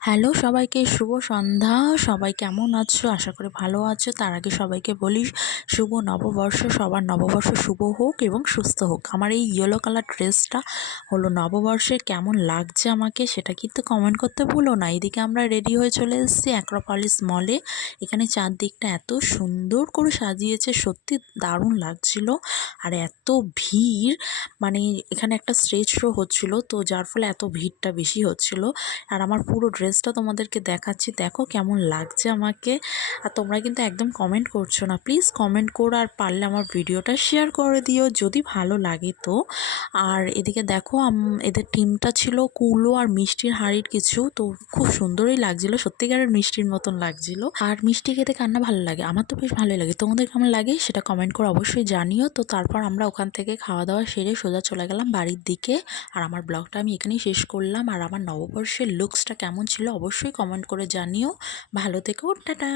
Hello সবাইকে, শুভ সন্ধ্যা। সবাই কেমন আছো? আশা করি ভালো আছো। তার আগে সবাইকে বলি শুভ নববর্ষ। সবার নববর্ষ শুভ হোক এবং সুস্থ হোক। আমার এই ইয়েলো কালার ড্রেসটা হলো নববর্ষে, কেমন লাগছে আমাকে সেটা কিন্তু কমেন্ট করতে ভুলো না। এদিকে আমরা রেডি হয়ে চলে এসেছি অ্যাক্রোপলিস মলে। এখানে চারদিকটা এত সুন্দর করে সাজিয়েছে, সত্যি দারুণ লাগছিল। আর এত ভিড়, মানে এখানে একটা স্টেজ শো হচ্ছিল, তো যার ফলে এত ভিড়টা বেশি হচ্ছিল। আর আমার পুরো ড্রেসটা তোমাদেরকে দেখাচ্ছি, দেখো কেমন লাগছে আমাকে। আর তোমরা কিন্তু একদম কমেন্ট করছো না, প্লিজ কমেন্ট করো, আর পারলে আমার ভিডিওটা শেয়ার করে দিও যদি ভালো লাগে তো। আর এদিকে দেখো এদের টিমটা ছিল কুলো আর মিষ্টির হাঁড়ির কিছু, তো খুব সুন্দরই লাগছিল, সত্যিকারের মিষ্টির মতন লাগছিল। আর মিষ্টি খেতে কার না ভালো লাগে? আমার তো বেশ ভালোই লাগে। তোমাদের কেমন লাগে সেটা কমেন্ট করে অবশ্যই জানিও। তো তারপর আমরা ওখান থেকে খাওয়া দাওয়া সেরে সোজা চলে গেলাম বাড়ির দিকে। আর আমার ব্লগটা আমি এখানেই শেষ করলাম। আর আমার নববর্ষের লুকসটা কেমন ছিল অবশ্যই কমেন্ট করে জানিও। ভালো থেকো, টাটা।